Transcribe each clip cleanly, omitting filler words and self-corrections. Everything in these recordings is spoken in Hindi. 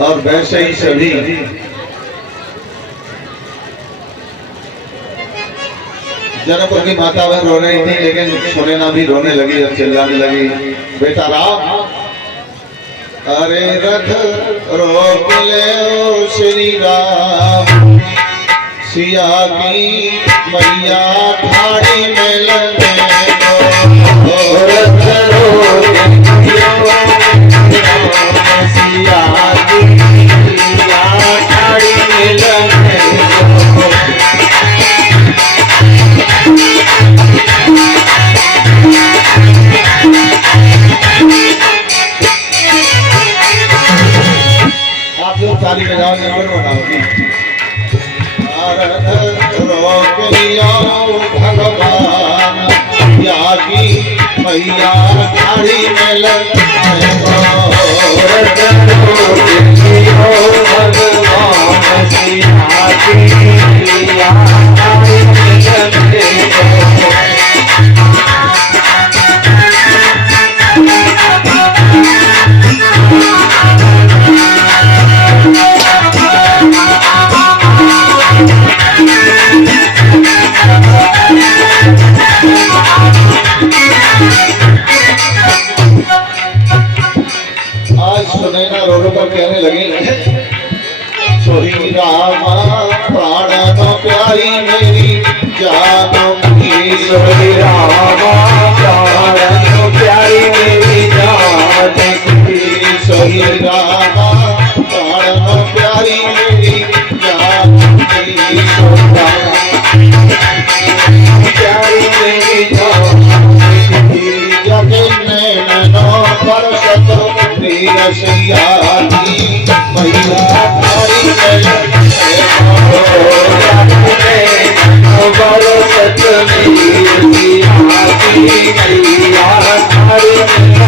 और वैसे ही सभी जनकपुर की माता बहन रो रही थी, लेकिन सुनैना भी रोने लगी और चिल्लाने लगी, बेटा राम, अरे रथ रोक ले ओ श्री राम, सिया की मैया ठाड़ी में लगे दो, रथ रोक सिया की मैया ठाड़ी में लगे दो। ताली बजाओ, नंबर बनाओगी। भारत रोक लिया भगवान, यागी मैया ठाड़ी में लगाए भारत रोक लिया भगवान, यागी मैया ठाड़ी में लगाए। कहने लगे, सोही रामा प्राण प्यारी मेरी जान की, सोही रामा प्राण प्यारी मेरी जान की, सोही रामा प्राण प्यारी मेरी जान की, प्यारी मेरी जान की, जगे नैनो पर सतो रसिया की मैया ठाड़ी में बरसत मेरी मैया ठाड़ी में।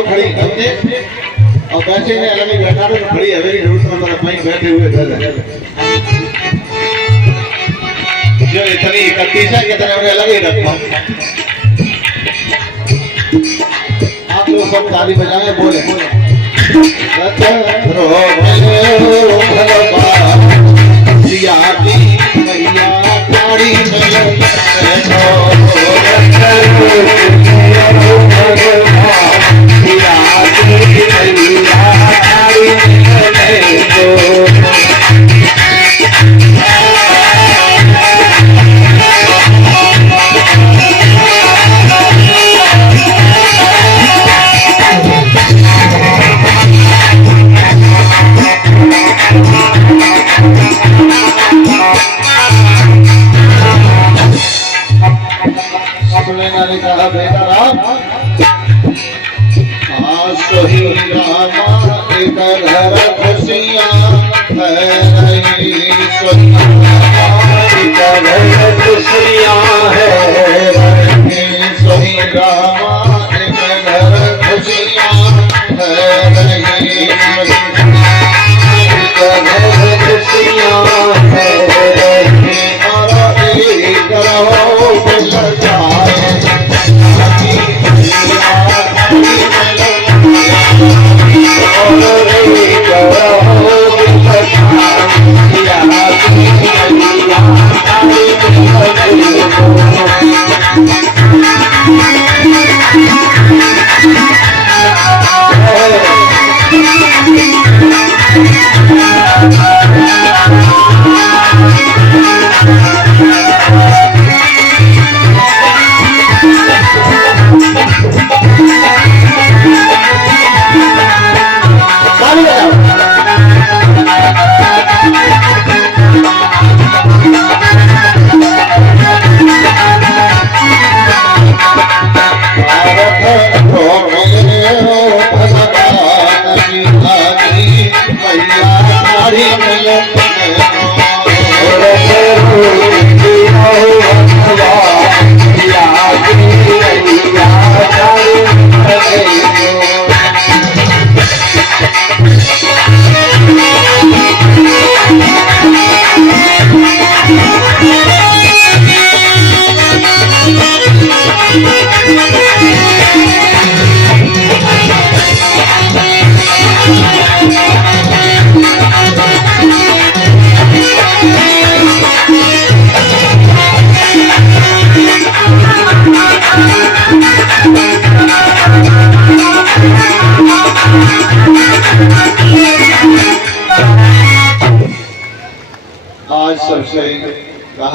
खड़ी करके और बैठे में अलग ही बैठा तो खड़ी हवेली जरूर तो मतलब वहीं बैठे हुए घर है जो इतनी 31 है, इतने उन्हें अलग ही रखा। आप लोग सब ताली बजाएं, बोले सिया की मैया ठाड़ी में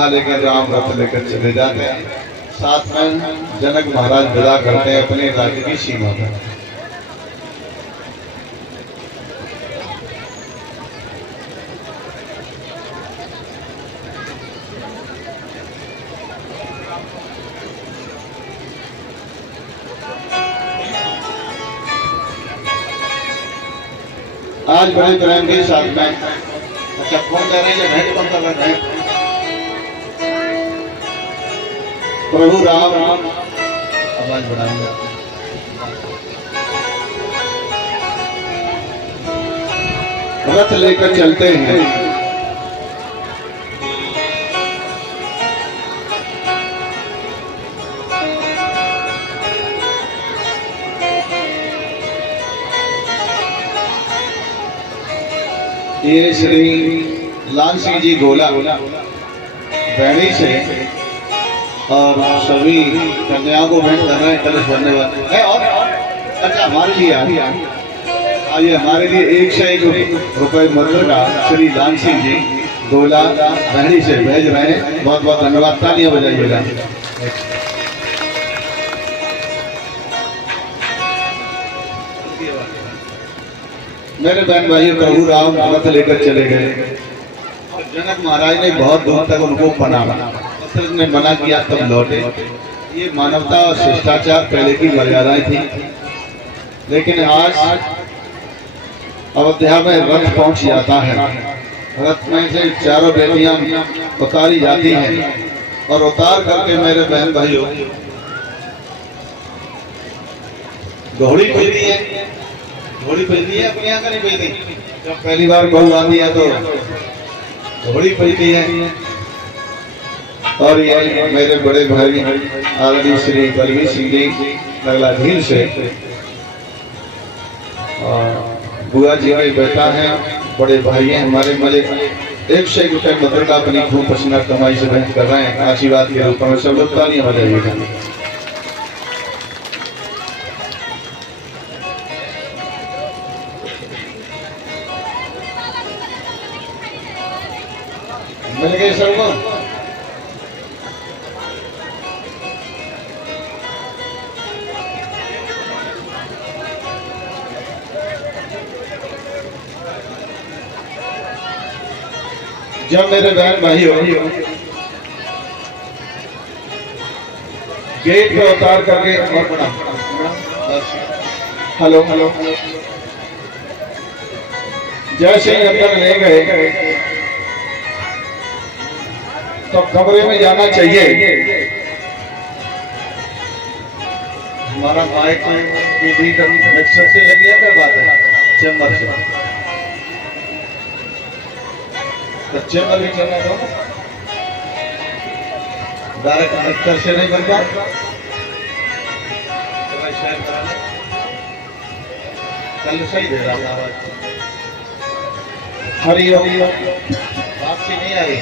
वहां लेकर राम रथ लेकर चले जाते हैं। साथ में जनक महाराज विदा करते हैं अपने राज्य की सीमा पर। आज बड़े प्रेम के साथ में अच्छा फोन कर रहे हैं, भेंट कौन कर रहे हैं? प्रभु राम आवाज बढ़ाएंगे। रथ लेकर चलते हैं। ये श्री लाल सिंह जी गोला बैणी से और सभी कन्याओं को भेंट कर रहे हैं, कलश भरने वाले है। और अच्छा हमारे लिए आइए हमारे लिए 101 रुपए मध्य का श्री लाल सिंह जी गोला बहनी से भेज रहे हैं। बहुत बहुत धन्यवाद, तालियां बजाइएगा। मेरे बहन भाइयों प्रभु राम रथ लेकर चले गए। जनक महाराज ने बहुत दूर तक उनको पनाहा, ने मना किया तब लौटे। ये मानवता और शिष्टाचार पहले की मर्यादाएं थी, लेकिन आज अयोध्या में रथ पहुंच जाता है। रथ में से चारों बेटियां उतारी जाती हैं और उतार करके मेरे बहन भाइयों घोड़ी मिलती है। घोड़ी मिलती है अपनी यहाँ का नहीं मिलती। जब पहली बार बहू आती है तो घोड़ी मिलती है। और ये मेरे बड़े भाई आदरणीय श्री बलवीर सिंह जी नगलाधीन से बुआ जी के बेटा है, बड़े भाई हैं हमारे। मलिक 101 रुपए मदर का अपनी खून पसीना कमाई से भेंट कर रहे हैं आशीर्वाद के रूप में। सब लोग तालियां बजाइएगा। मिल गए सबको। जब मेरे बहन भाइयों गेट पे उतार करके और बड़ा हेलो हेलो जैसे ही अंदर ले गए तो कमरे में जाना चाहिए। हमारा माइक मिक्सर से लग गया, क्या बात है? चैम्बर से चैम्बर भी चलना दो, डायरेक्ट मिक्सर से नहीं बनता। कल सही दे रहा था आवाज। हरी वापसी नहीं आ रही।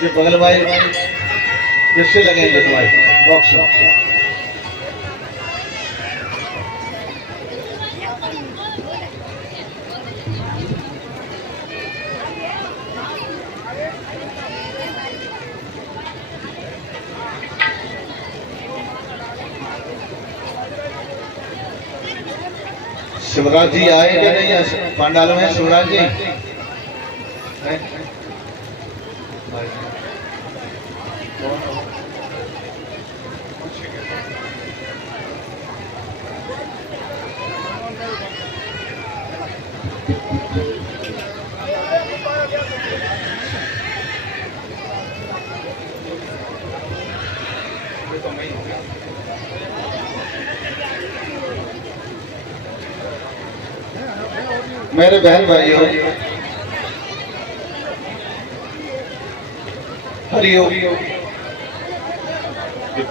जो बगल भाई किससे लगेंगे तुम्हारे बॉक्स? शिवराज जी आए क्या नहीं? पंडाल में शिवराज जी मेरे बहन भाइयों हरिओम।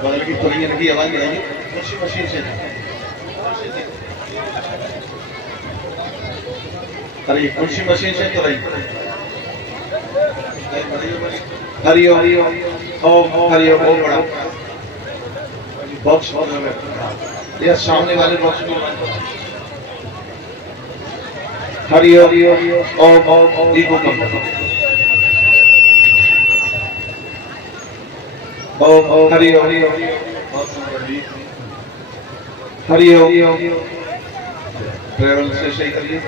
बगल की थोड़ी लगी आवाज आएगी मशीन से। अरे कुर्सी मशीन से तो रही। हरिओम ओम हरिओम ओम बड़ा बॉक्स या सामने वाले बॉक्स में हरिओम ओम ओम ओम हरि ओम हरि ओम। ट्रेवल से सही करिए।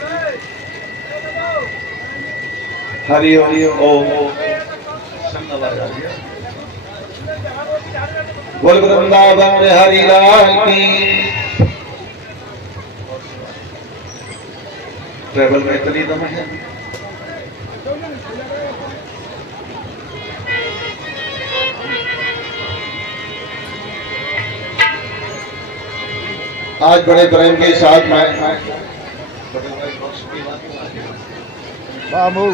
हरि ओम ओम। बोल वृंदावन हरि लाल की। ट्रेवल में इतनी दम है। आज बड़े प्रेम के साथ मैं बाबू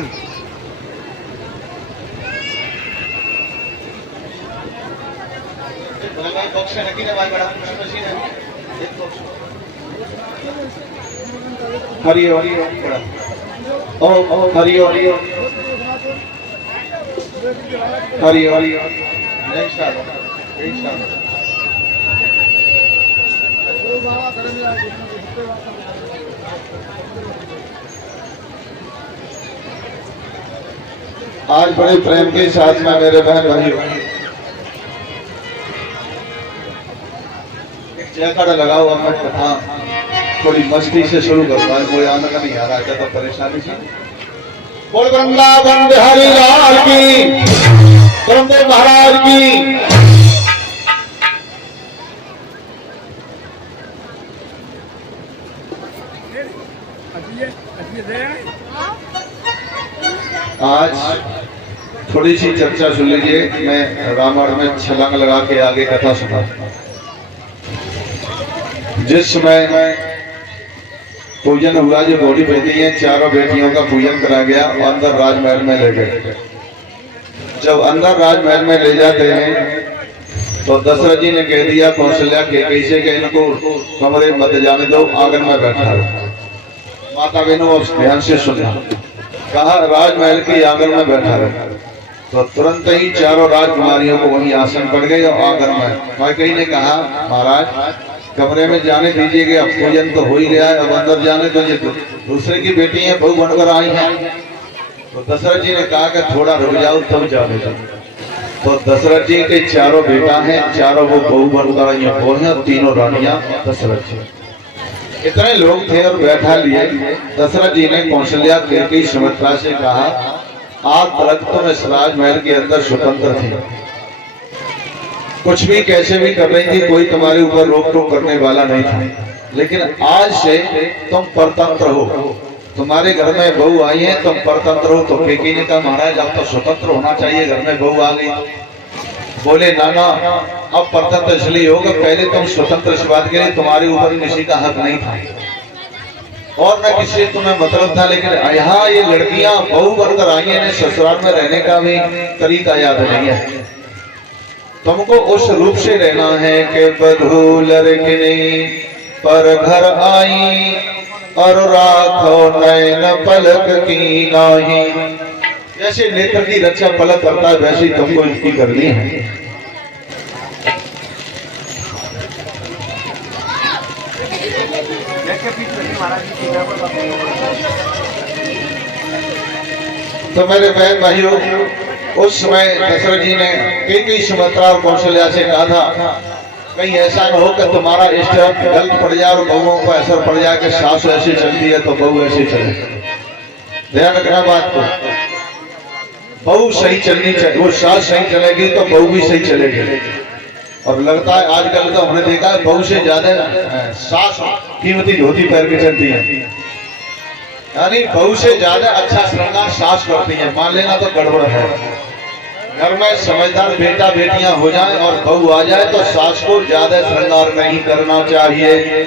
हरि ओम ओम हरि ओम हरि ओम। जय श्री राम जय श्री राम। आज बड़े प्रेम के साथ में मेरे बहन भाइयों एक जयकारा लगा हुआ मैं कथा थोड़ी मस्ती से शुरू करूंगा। कोई आना का नहीं आ रहा है तो परेशानी से। बोल वृंदावन बिहारी लाल की, रामदेव महाराज की। आज थोड़ी सी चर्चा सुन लीजिए। मैं रामायण में छलांग लगा के आगे कथा सुना। जिस समय पूजन हुआ, जो घोड़ी बेटी है, चारों बेटियों का पूजन करा गया और अंदर राजमहल में ले गए। जब अंदर राजमहल में ले जाते हैं तो दशरथ जी ने कह दिया कौशल्या के कैसे के इनको कमरे मत जाने दो, आंगन में बैठा रहो। माता बहनों ध्यान से सुनना, कहा राजमहल के आंगन में बैठा रहे। तो तुरंत ही चारों राजकुमारियों को वहीं आसन पड़ गए और आंगन में। मैकई ने कहा महाराज कमरे में जाने दीजिएगा, अब पूजन तो हो ही गया है, अब अंदर जाने तो ये दूसरे की बेटी है, बहू बनकर आई है। तो दशरथ जी ने कहा कि थोड़ा रुक जाओ तब जाने दो। तो दशरथ जी के चारों बेटा हैं, चारों वो बहू बनकर आई है, वो हैं तीनों रानियां दशरथ जी। इतने लोग थे और बैठा लिए। दशरथ जी ने कौशल्या की सुमित्रा से कहा आज तक तुम इस राजमहल के अंदर स्वतंत्र थी, कुछ भी कैसे भी कर रही थी, कोई तुम्हारे ऊपर रोक टोक करने वाला नहीं था। लेकिन आज से तुम परतंत्र हो, तुम्हारे घर में बहू आई है, तुम परतंत्र हो। तो केकई ने कहा महाराज आप तो स्वतंत्र होना चाहिए, घर में बहू आ गई। बोले नाना अब परतंत्र इसलिए होगा, पहले तुम स्वतंत्र इस बात के लिए तुम्हारे ऊपर किसी का हक नहीं था और न किसी तुम्हें मतलब था। लेकिन यहाँ ये लड़कियां बहू बनकर आई हैं, ससुराल में रहने का भी तरीका याद नहीं है। तुमको उस रूप से रहना है कि बधू लड़किनी पर घर आई और राखो नैन पलक की नाही। जैसे नेत्र की रक्षा पलक करता है वैसे तुमको इसकी करनी है। तो मेरे बहन भाइयों उस समय दशरथ जी ने कई सुमित्रा और कौशल्या से कहा था कहीं ऐसा न हो कि तुम्हारा इष्ट गलत पड़ जाए और बहुओं को असर पड़ जाए कि सास ऐसी चलती है तो बहू ऐसे चले। ध्यान रखना बात को, बहू सही चलनी चाहिए, वो सास सही चलेगी तो बहू भी सही चलेगी। और लगता है आजकल का हमने देखा है बहू से ज्यादा सास कीमती धोती पहन के चलती है, यानी बहू से ज्यादा अच्छा श्रृंगार सास करती है। मान लेना तो गड़बड़ है। घर में समझदार बेटा बेटियां हो जाए और बहू आ जाए तो सास को ज्यादा श्रृंगार नहीं करना चाहिए।